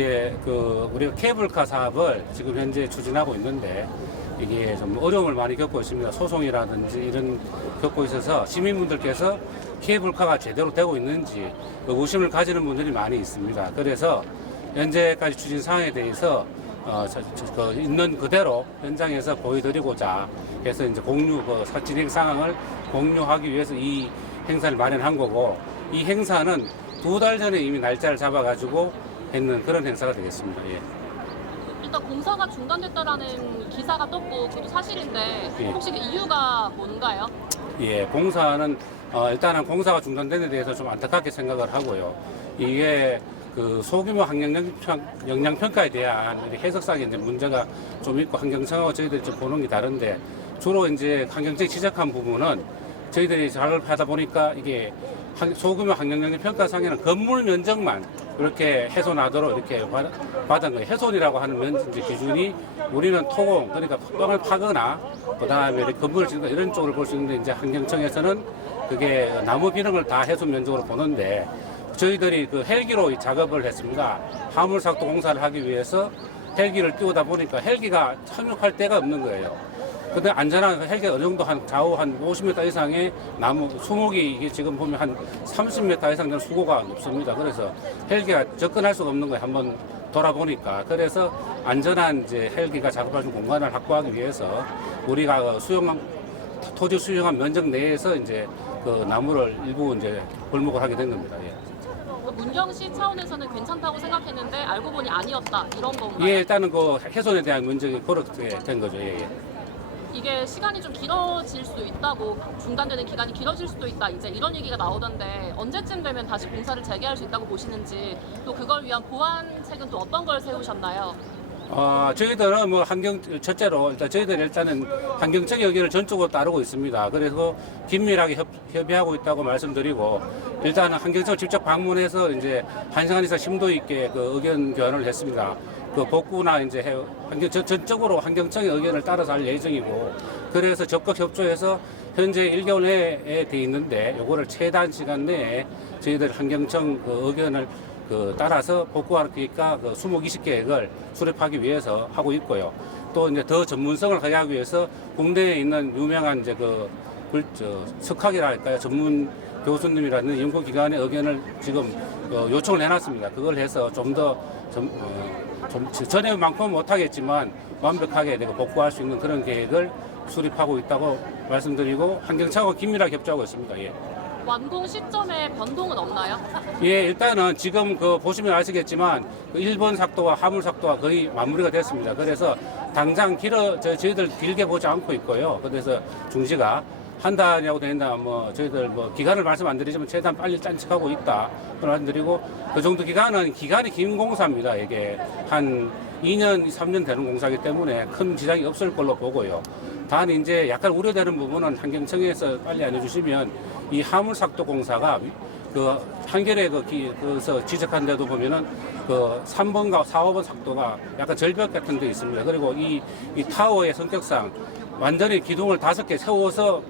예, 우리가 케이블카 사업을 지금 현재 추진하고 있는데 이게 좀 어려움을 많이 겪고 있습니다. 소송이라든지 이런 겪고 있어서 시민분들께서 케이블카가 제대로 되고 있는지 의구심을 가지는 분들이 많이 있습니다. 그래서 현재까지 추진 사항에 대해서 있는 그대로 현장에서 보여드리고자 해서 이제 진행 상황을 공유하기 위해서 이 행사를 마련한 거고, 이 행사는 2달 전에 이미 날짜를 잡아가지고 했는 그런 행사가 되겠습니다. 예. 일단 공사가 중단됐다라는 기사가 떴고 그것도 사실인데 예. 혹시 그 이유가 뭔가요? 예, 공사는 일단은 공사가 중단된 데 대해서 좀 안타깝게 생각을 하고요. 이게 소규모 환경 영향 평가에 대한 해석상의 이제 문제가 좀 있고, 환경청하고 저희들이 좀 보는 게 다른데, 주로 이제 환경청이 지적한 부분은 저희들이 작업을 하다 보니까 이게 소규모 환경 영향 평가상에는 건물 면적만 이렇게 훼손하도록 이렇게 받은 거예요. 훼손이라고 하는 이제 기준이 우리는 토공, 그러니까 뻥을 파거나 그다음에 건물을 짓는 이런 쪽으로 볼 수 있는데, 이제 환경청에서는 그게 나무 비능을 다 훼손 면적으로 보는데, 저희들이 헬기로 작업을 했습니다. 화물삭도 공사를 하기 위해서 헬기를 띄우다 보니까 헬기가 착륙할 데가 없는 거예요. 근데 안전한 헬기가 어느 정도 좌우 한 50m 이상의 나무, 수목이 이게 지금 보면 한 30m 이상 되는 수고가 없습니다. 그래서 헬기가 접근할 수가 없는 거예요. 한번 돌아보니까. 그래서 안전한 이제 헬기가 작업할 수 있는 공간을 확보하기 위해서 우리가 토지 수용한 면적 내에서 이제 나무를 일부 이제 벌목을 하게 된 겁니다. 예. 문경시 차원에서는 괜찮다고 생각했는데 알고 보니 아니었다, 이런 건가요? 예, 일단은 훼손에 대한 문제가 그렇게 된 거죠. 예, 예. 이게 시간이 좀 길어질 수도 있다고, 중단되는 기간이 길어질 수도 있다, 이제 이런 얘기가 나오던데 언제쯤 되면 다시 공사를 재개할 수 있다고 보시는지, 또 그걸 위한 보완책은 또 어떤 걸 세우셨나요? 저희들은 첫째로 일단은 환경청 의견을 전적으로 따르고 있습니다. 그래서 긴밀하게 협의하고 있다고 말씀드리고, 일단은 환경청을 직접 방문해서 이제 1시간 이상 심도 있게 의견 교환을 했습니다. 복구나 이제 전적으로 환경청의 의견을 따라서 할 예정이고, 그래서 적극 협조해서 현재 1개월 내에 돼 있는데, 요거를 최단 시간 내에 저희들 환경청 의견을 따라서 복구하니까 수목 20계획을 수립하기 위해서 하고 있고요. 또 이제 더 전문성을 하기 위해서 국내에 있는 유명한 이제 석학이라 할까요? 전문 교수님이라는 연구기관의 의견을 지금 요청을 해놨습니다. 그걸 해서 좀 더 전에만큼은 못하겠지만 완벽하게 복구할 수 있는 그런 계획을 수립하고 있다고 말씀드리고, 환경청하고 긴밀하게 협조하고 있습니다. 예. 완공 시점에 변동은 없나요? 예, 일단은 지금 보시면 아시겠지만 1번 삭도와 화물 삭도가 거의 마무리가 됐습니다. 그래서 당장 저희들 길게 보지 않고 있고요. 그래서 중지가 한 달이라고 된다, 저희들 기간을 말씀 안 드리지만 최대한 빨리 짠척하고 있다 말씀드리고, 그 정도 기간이 긴 공사입니다. 이게 한 2년, 3년 되는 공사이기 때문에 큰 지장이 없을 걸로 보고요. 단 이제 약간 우려되는 부분은 환경청에서 빨리 알려주시면, 이 화물삭도 공사가 한겨레 그래서 지적한 데도 보면은 3번과 4, 5번 삭도가 약간 절벽 같은 데 있습니다. 그리고 이 타워의 성격상 완전히 기둥을 5개 세워서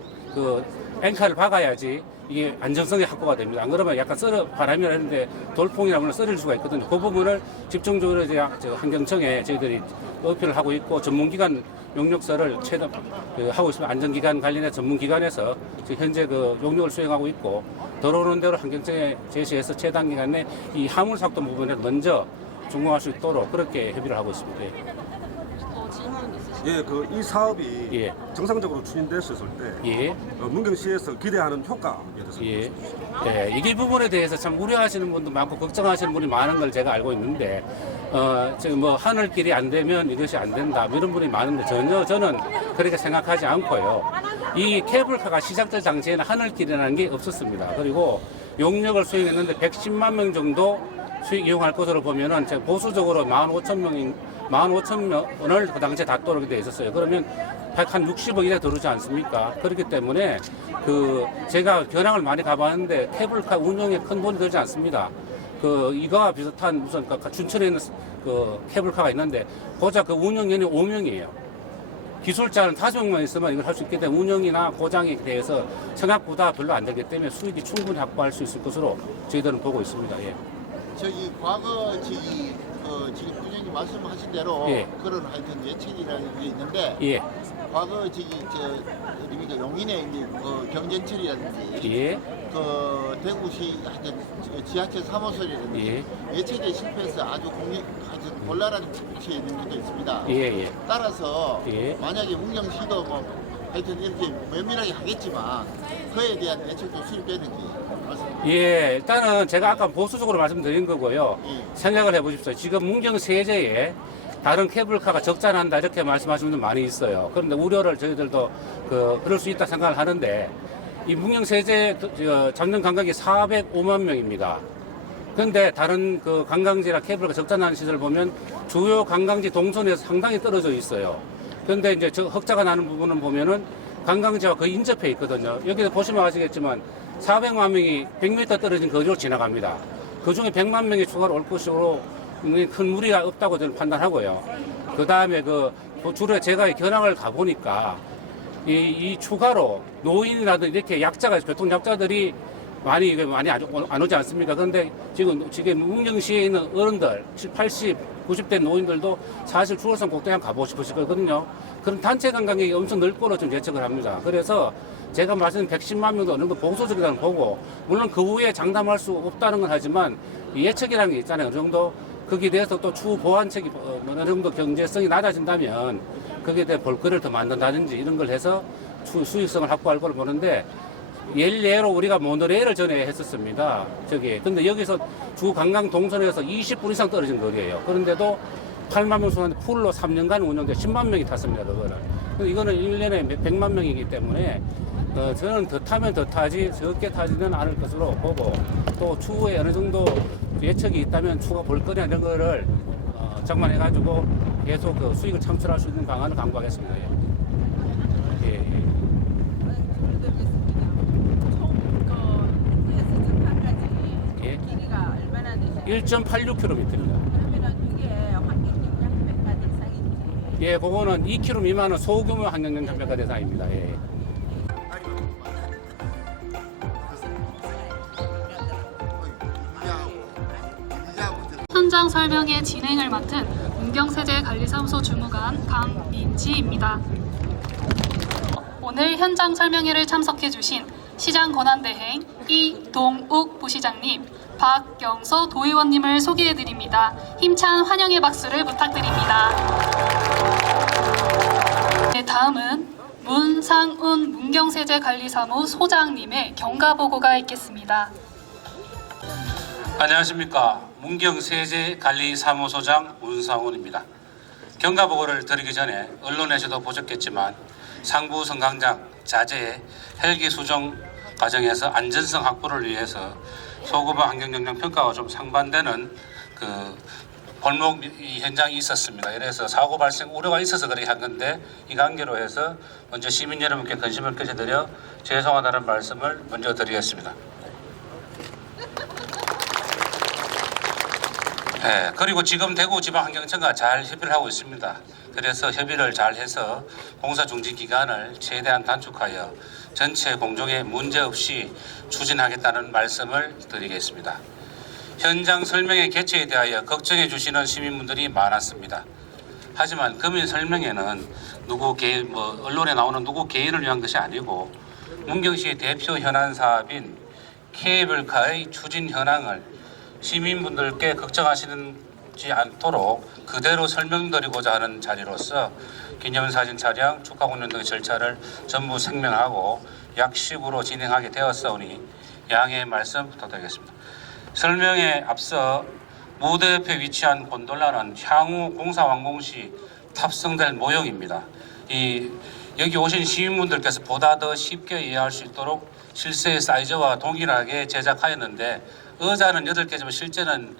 앵카를 박아야지 이게 안정성이 확보가 됩니다. 안 그러면 약간 바람이 나는데 돌풍이나 뭐 썰릴 수가 있거든요. 그 부분을 집중적으로 이제 환경청에 저희들이 어필을 하고 있고, 전문기관 용역서를 하고 있습니다. 안전기관 관련해 전문기관에서 현재 용역을 수행하고 있고, 들어오는 대로 환경청에 제시해서 최단 기간 내 이 화물삭도 부분에 먼저 준공할 수 있도록 그렇게 협의를 하고 있습니다. 질문 있으시죠? 예, 이 사업이 예. 정상적으로 추진됐을 때 예. 문경시에서 기대하는 효과에 대해서 예. 예, 이 부분에 대해서 참 우려하시는 분도 많고 걱정하시는 분이 많은 걸 제가 알고 있는데, 지금 하늘길이 안 되면 이것이 안 된다, 이런 분이 많은데 전혀 저는 그렇게 생각하지 않고요. 이 케이블카가 시작될 당시에는 하늘길이라는 게 없었습니다. 그리고 용역을 수행했는데 110만 명 정도 이용할 것으로 보면은 제가 보수적으로 15,000명을 그 당시에 다 떨어지게 돼 있었어요. 그러면 한 60억 이내 들어오지 않습니까? 그렇기 때문에 제가 견학을 많이 가봤는데 케이블카 운영에 큰 돈이 들지 않습니다. 이거와 비슷한 무슨 춘천에 있는 케이블카가 있는데 고작 운영연이 5명이에요. 기술자는 5명만 있으면 이걸 할 수 있기 때문에 운영이나 고장에 대해서 생각보다 별로 안 되기 때문에 수익이 충분히 확보할 수 있을 것으로 저희들은 보고 있습니다. 예. 과거 그 지금 부장님 말씀하신 대로 예. 그런 하여튼 예측이라는 게 있는데 예, 과거 우리가 용인의 이제 경전철이라든지 예, 그 대구시 하여튼 지하철 3호선이라든지 예측에 실패해서 아주 하여튼 곤란한 위치에 있는 것도 있습니다. 예, 예. 따라서 예. 만약에 문경시도 뭐 하여튼 이렇게 면밀하게 하겠지만 그에 대한 예측도 수립돼야 될지 말씀드립니다. 예, 일단은 제가 아까 보수적으로 말씀드린 거고요. 예. 생각을 해보십시오. 지금 문경 세제에 다른 케이블카가 적자난다 이렇게 말씀하시는 분들 많이 있어요. 그런데 우려를 저희들도 그럴 수 있다 생각을 하는데 이 문경 세제 잡는 관광객이 405만 명입니다. 그런데 다른 그 관광지나 케이블카 적자나는 시설 보면 주요 관광지 동선에서 상당히 떨어져 있어요. 그런데 이제 저 흑자가 나는 부분은 보면은 관광지와 거의 인접해 있거든요. 여기서 보시면 아시겠지만 400만 명이 100m 떨어진 거리로 지나갑니다. 그 중에 100만 명이 추가로 올 것으로 큰 무리가 없다고 저는 판단하고요. 그 다음에 주로 제가 견학을 가보니까 이 추가로 노인이라든지 이렇게 교통 약자들이 많이 안 오지 않습니까? 그런데 지금 문경시에 있는 어른들, 80, 90대 노인들도 사실 주월산 국도양 가보고 싶으실 거거든요. 그런 단체 관광객이 엄청 늘 거로 좀 예측을 합니다. 그래서 제가 말씀드린 110만 명도 어느 정도 보수적이라는 걸 보고, 물론 그 후에 장담할 수 없다는 건 하지만 예측이라는 게 있잖아요. 어느 정도 거기에 대해서 또 추후 보완책이 어느 정도 경제성이 낮아진다면 거기에 대해 볼거리를 더 만든다든지 이런 걸 해서 수익성을 확보할 걸 보는데, 예로 우리가 모노레일을 전에 했었습니다. 근데 여기서 주 관광 동선에서 20분 이상 떨어진 거리예요. 그런데도 8만 명 수준의 풀로 3년간 운영돼 10만 명이 탔습니다. 그거는. 이거는 1년에 100만 명이기 때문에 저는 더 타면 더 타지 적게 타지는 않을 것으로 보고, 또 추후에 어느 정도 예측이 있다면 추가 볼거리나 이런 거를 장만해가지고 계속 수익을 창출할 수 있는 방안을 강구하겠습니다. 예. 예. 예. 길이가 얼마나 되시나요? 1.86km입니다. 그러면 이게 환경영향 평가 대상인지 예, 그거는 2km 미만은 소규모 환경영향 평가 대상입니다. 예. 현장 설명회 진행을 맡은 문경세제관리사무소 주무관 강민지입니다. 오늘 현장 설명회를 참석해주신 시장 권한대행 이동욱 부시장님, 박경서 도의원님을 소개해드립니다. 힘찬 환영의 박수를 부탁드립니다. 네, 다음은 문상운 문경세제관리사무 소장님의 경과보고가 있겠습니다. 안녕하십니까. 문경세제관리사무소장 문상훈입니다. 경과보고를 드리기 전에 언론에서도 보셨겠지만 상부 성강장 자재의 헬기 수정 과정에서 안전성 확보를 위해서 소규모 환경영향 평가와 좀 상반되는 골목 현장이 있었습니다. 이래서 사고 발생 우려가 있어서 그렇게 한 건데, 이 관계로 해서 먼저 시민 여러분께 관심을 가져드려 죄송하다는 말씀을 먼저 드리겠습니다. 네, 그리고 지금 대구지방환경청과 잘 협의를 하고 있습니다. 그래서 협의를 잘 해서 공사 중지 기간을 최대한 단축하여 전체 공정에 문제없이 추진하겠다는 말씀을 드리겠습니다. 현장 설명회 개최에 대하여 걱정해 주시는 시민분들이 많았습니다. 하지만 금일 설명회는 언론에 나오는 누구 개인을 위한 것이 아니고 문경시의 대표 현안 사업인 케이블카의 추진 현황을 시민분들께 걱정하시지 않도록 그대로 설명드리고자 하는 자리로서 기념사진 촬영, 축하 공연 등의 절차를 전부 생명하고 약식으로 진행하게 되었사오니 양해의 말씀 부탁드리겠습니다. 설명에 앞서 무대 옆에 위치한 곤돌라는 향후 공사 완공 시 탑승될 모형입니다. 여기 오신 시민분들께서 보다 더 쉽게 이해할 수 있도록 실제 사이즈와 동일하게 제작하였는데, 의자는 8개지만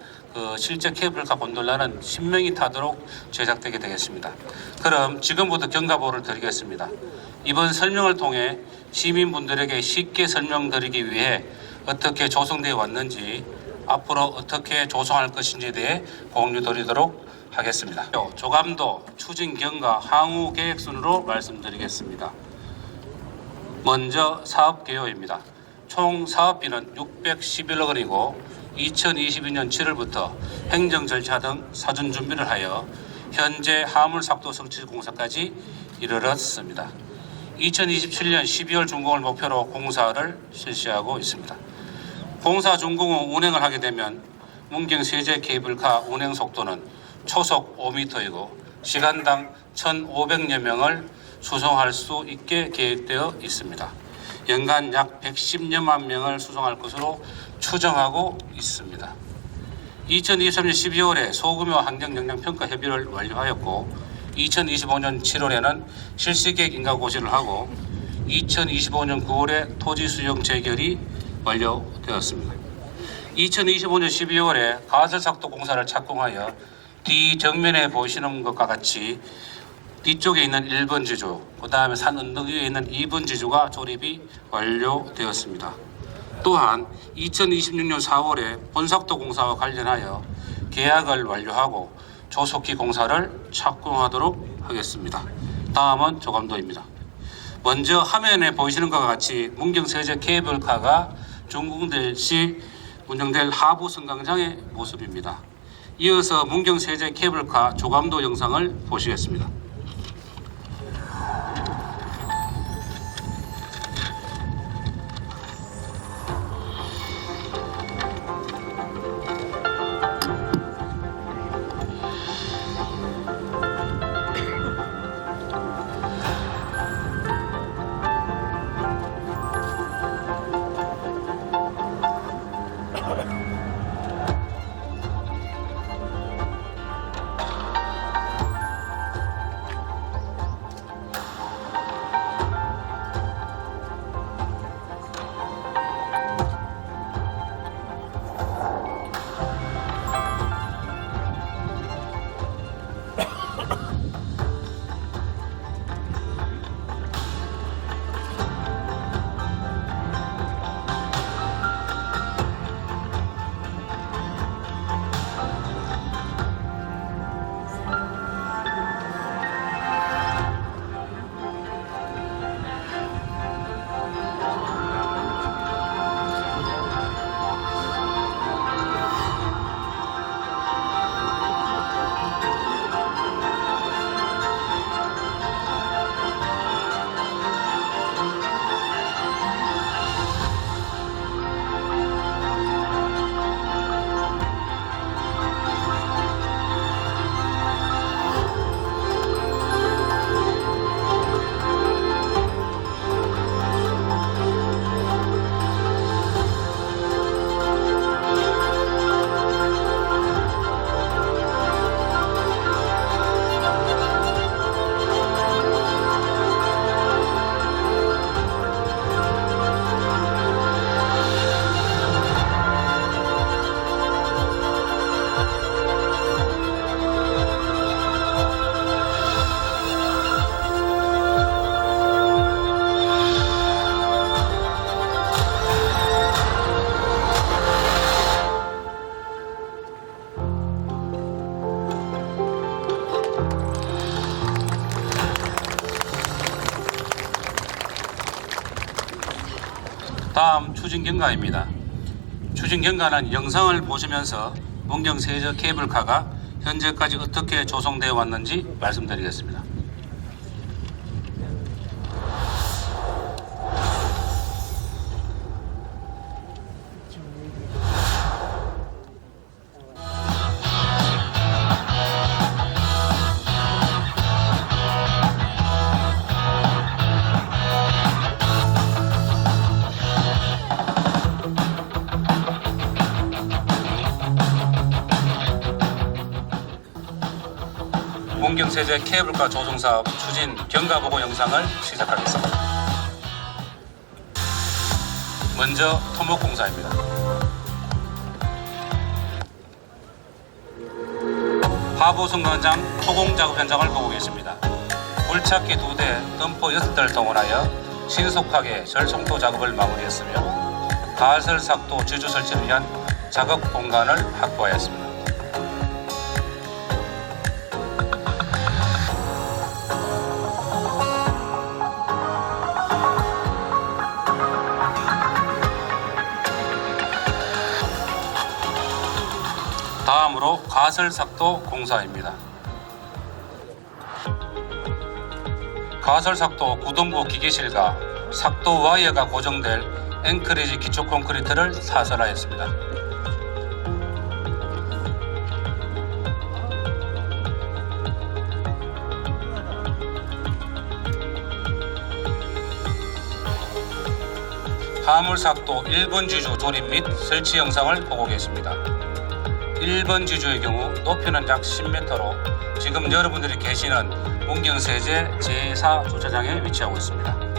실제 케이블카 곤돌라는 10명이 타도록 제작되게 되겠습니다. 그럼 지금부터 경과보고를 드리겠습니다. 이번 설명을 통해 시민분들에게 쉽게 설명드리기 위해 어떻게 조성되어 왔는지, 앞으로 어떻게 조성할 것인지에 대해 공유 드리도록 하겠습니다. 조감도, 추진 경과, 향후 계획 순으로 말씀드리겠습니다. 먼저 사업 개요입니다. 총 사업비는 611억 원이고 2022년 7월부터 행정 절차 등 사전 준비를 하여 현재 하물 삭도 설치 공사까지 이르렀습니다. 2027년 12월 준공을 목표로 공사를 실시하고 있습니다. 공사 준공 후 운행을 하게 되면 문경 세제 케이블카 운행 속도는 초속 5m이고 시간당 1,500여 명을 수송할 수 있게 계획되어 있습니다. 연간 약 110여만 명을 수송할 것으로 추정하고 있습니다. 2023년 12월에 소규모 환경 영향 평가 협의를 완료하였고 2025년 7월에는 실시계획 인가 고시를 하고 2025년 9월에 토지 수용 재결이 완료되었습니다. 2025년 12월에 가설삭도 공사를 착공하여 뒤정면에 보시는 것과 같이 뒤쪽에 있는 1번 지주, 그 다음에 산 언덕 위에 있는 2번 지주가 조립이 완료되었습니다. 또한 2026년 4월에 본삭도 공사와 관련하여 계약을 완료하고 조속히 공사를 착공하도록 하겠습니다. 다음은 조감도입니다. 먼저 화면에 보이시는 것과 같이 문경 세제 케이블카가 준공될 시 운영될 하부 승강장의 모습입니다. 이어서 문경 세제 케이블카 조감도 영상을 보시겠습니다. 다음 추진 경과입니다. 추진 경과는 영상을 보시면서 문경 세제 케이블카가 현재까지 어떻게 조성되어 왔는지 말씀드리겠습니다. 문경 세제 케이블카 조성 사업 추진 경과 보고 영상을 시작하겠습니다. 먼저 토목 공사입니다. 하부 승강장 토공 작업 현장을 보고 계십니다. 굴착기 2대, 덤퍼 6대를 동원하여 신속하게 절송토 작업을 마무리했으며 가설 삭도 지주 설치를 위한 작업 공간을 확보하였습니다. 가설삭도 공사입니다. 가설삭도 구동부 기계실과 삭도 와이어가 고정될 앵커리지 기초 콘크리트를 사설하였습니다. 화물삭도 1번 지주 조립 및 설치 영상을 보고 계십니다. 1번 지주의 경우 높이는 약 10m로 지금 여러분들이 계시는 문경세제 제4주차장에 위치하고 있습니다.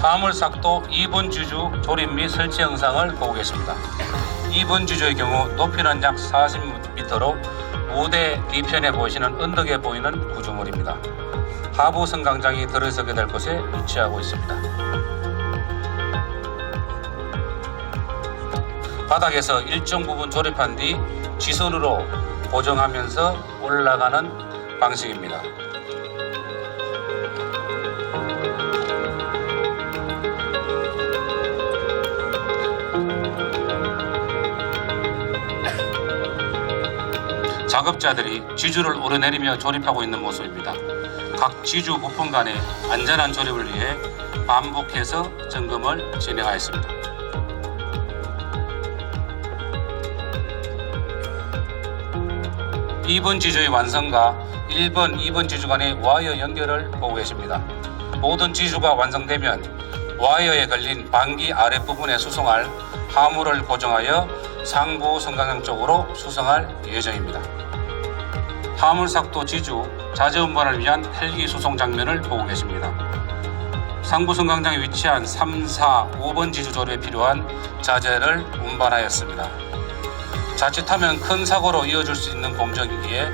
화물삭도 2번 지주 조립 및 설치 영상을 보고 계십니다. 2번 지주의 경우 높이는 약 40m로 무대 뒤편에 보이시는 언덕에 보이는 구조물입니다. 하부 승강장이 들어서게 될 곳에 위치하고 있습니다. 바닥에서 일정 부분 조립한 뒤 지선으로 고정하면서 올라가는 방식입니다. 작업자들이 지주를 오르내리며 조립하고 있는 모습입니다. 각 지주 부품 간의 안전한 조립을 위해 반복해서 점검을 진행하였습니다. (2번) 지주의 완성과 1번, 2번 지주 간의 와이어 연결을 보고 계십니다. 모든 지주가 완성되면 와이어에 걸린 방기 아랫부분에 수송할 화물을 고정하여 상부 승강장 쪽으로 수송할 예정입니다. 화물삭도 지주 자재 운반을 위한 헬기 수송 장면을 보고 계십니다. 상부 승강장에 위치한 3, 4, 5번 지주 조립에 필요한 자재를 운반하였습니다. 자칫하면 큰 사고로 이어질 수 있는 공정이기에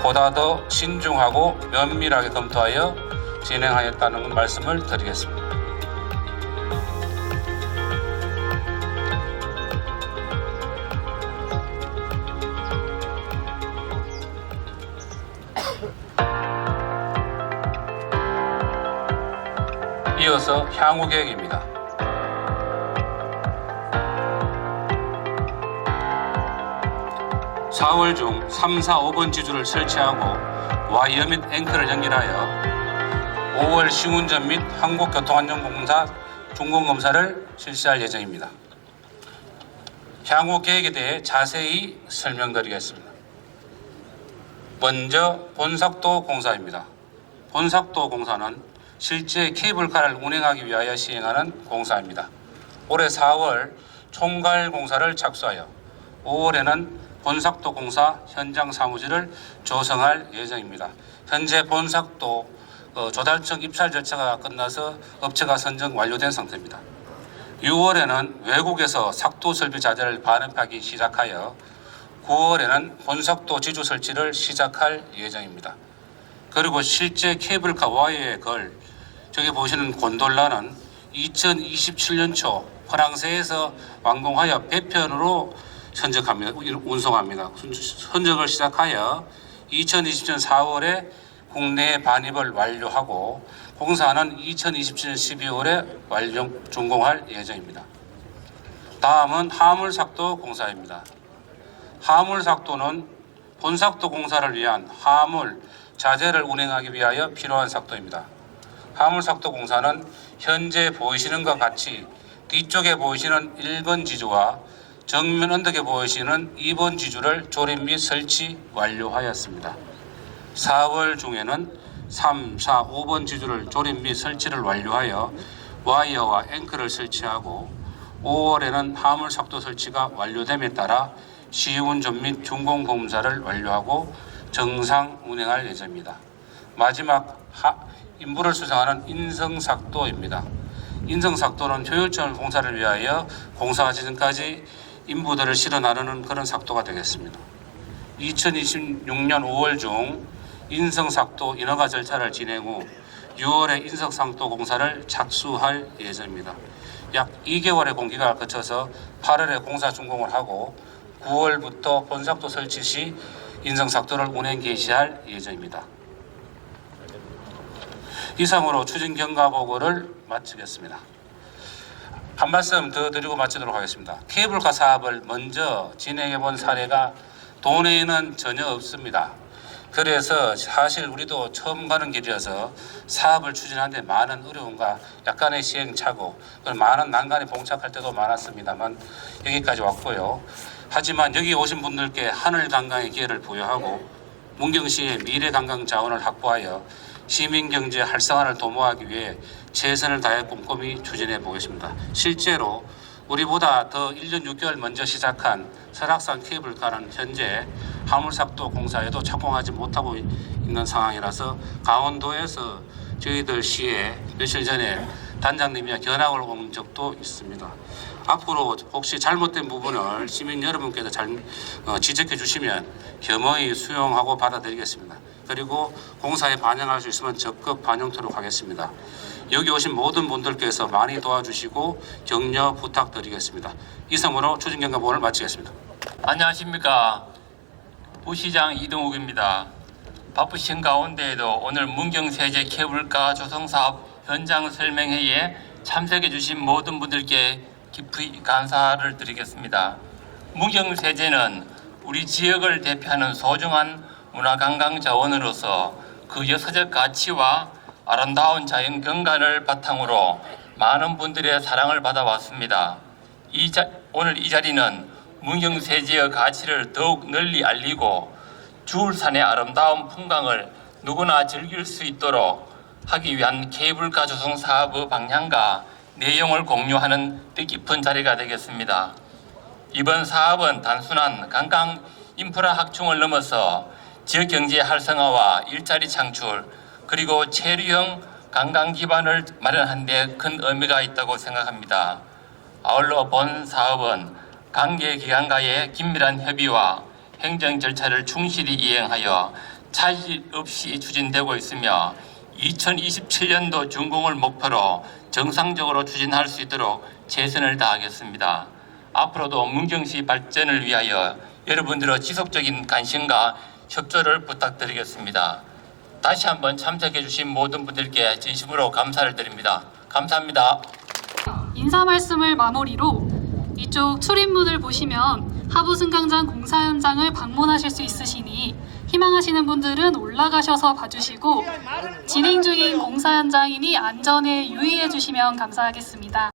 보다 더 신중하고 면밀하게 검토하여 진행하였다는 말씀을 드리겠습니다. 이어서 향후 계획입니다. (4월) 중 3, 4, 5번 지주를 설치하고 와이어 및 앵커를 연결하여 5월 시운전 및 한국교통안전공사 준공검사를 실시할 예정입니다. 향후 계획에 대해 자세히 설명드리겠습니다. 먼저 본삭도 공사입니다. 본삭도 공사는 실제 케이블카를 운행하기 위하여 시행하는 공사입니다. 올해 4월 총괄 공사를 착수하여 5월에는 본삭도 공사 현장 사무실을 조성할 예정입니다. 현재 본삭도 조달청 입찰 절차가 끝나서 업체가 선정 완료된 상태입니다. 6월에는 외국에서 삭도 설비 자재를 반입하기 시작하여 9월에는 본삭도 지주 설치를 시작할 예정입니다. 그리고 실제 케이블카 와이어에 걸 저기 보시는 곤돌라는 2027년 초 프랑스에서 완공하여 배편으로 운송합니다. 선적을 시작하여 2027년 4월에 국내에 반입을 완료하고 공사는 2027년 12월에 준공할 예정입니다. 다음은 화물삭도 공사입니다. 화물삭도는 본삭도 공사를 위한 화물, 자재를 운행하기 위하여 필요한 삭도입니다. 화물삭도 공사는 현재 보이시는 것 같이 뒤쪽에 보이시는 1번 지주와 정면 언덕에 보이시는 2번 지주를 조립 및 설치 완료하였습니다. 4월 중에는 3, 4, 5번 지주를 조립 및 설치를 완료하여 와이어와 앵커를 설치하고 5월에는 화물삭도 설치가 완료됨에 따라 시운전 및 준공검사를 완료하고 정상 운행할 예정입니다. 마지막 인부를 수상하는 인성삭도입니다. 인성삭도는 효율적인 공사를 위하여 공사 지점까지 인부들을 실어 나르는 그런 삭도가 되겠습니다. 2026년 5월 중 인성삭도 인허가 절차를 진행 후 6월에 인성삭도 공사를 착수할 예정입니다. 약 2개월의 공기가 거쳐서 8월에 공사 준공을 하고 9월부터 본삭도 설치 시 인성삭도를 운행 개시할 예정입니다. 이상으로 추진 경과 보고를 마치겠습니다. 한 말씀 더 드리고 마치도록 하겠습니다. 케이블카 사업을 먼저 진행해 본 사례가 도내에는 전혀 없습니다. 그래서 사실 우리도 처음 가는 길이어서 사업을 추진하는데 많은 어려움과 약간의 시행착오, 많은 난관에 봉착할 때도 많았습니다만 여기까지 왔고요. 하지만 여기 오신 분들께 하늘 관광의 기회를 부여하고 문경시의 미래 관광 자원을 확보하여 시민 경제 활성화를 도모하기 위해 최선을 다해 꼼꼼히 추진해 보겠습니다. 실제로 우리보다 더 1년 6개월 먼저 시작한 설악산 케이블카는 현재 화물삭도 공사에도 착공하지 못하고 있는 상황이라서 강원도에서 저희들 시에 며칠 전에 단장님이 견학을 온 적도 있습니다. 앞으로 혹시 잘못된 부분을 시민 여러분께서 지적해 주시면 겸허히 수용하고 받아들이겠습니다. 그리고 공사에 반영할 수 있으면 적극 반영토록 하겠습니다. 여기 오신 모든 분들께서 많이 도와주시고 격려 부탁드리겠습니다. 이상으로 추진경과보고를 마치겠습니다. 안녕하십니까. 부시장 이동욱입니다. 바쁘신 가운데에도 오늘 문경세제 케이블카 조성사업 현장 설명회에 참석해 주신 모든 분들께 깊이 감사를 드리겠습니다. 문경세제는 우리 지역을 대표하는 소중한 문화관광 자원으로서 그 역사적 가치와 아름다운 자연 경관을 바탕으로 많은 분들의 사랑을 받아왔습니다. 오늘 이 자리는 문경세제의 가치를 더욱 널리 알리고 주울산의 아름다운 풍광을 누구나 즐길 수 있도록 하기 위한 케이블카 조성 사업의 방향과 내용을 공유하는 뜻깊은 자리가 되겠습니다. 이번 사업은 단순한 관광 인프라 확충을 넘어서 지역 경제 활성화와 일자리 창출 그리고 체류형 관광 기반을 마련하는 데 큰 의미가 있다고 생각합니다. 아울러 본 사업은 관계 기관과의 긴밀한 협의와 행정 절차를 충실히 이행하여 차질 없이 추진되고 있으며 2027년도 준공을 목표로 정상적으로 추진할 수 있도록 최선을 다하겠습니다. 앞으로도 문경시 발전을 위하여 여러분들의 지속적인 관심과 협조를 부탁드리겠습니다. 다시 한번 참석해 주신 모든 분들께 진심으로 감사를 드립니다. 감사합니다. 인사 말씀을 마무리로 이쪽 출입문을 보시면 하부승강장 공사 현장을 방문하실 수 있으시니 희망하시는 분들은 올라가셔서 봐주시고 진행 중인 공사 현장이니 안전에 유의해 주시면 감사하겠습니다.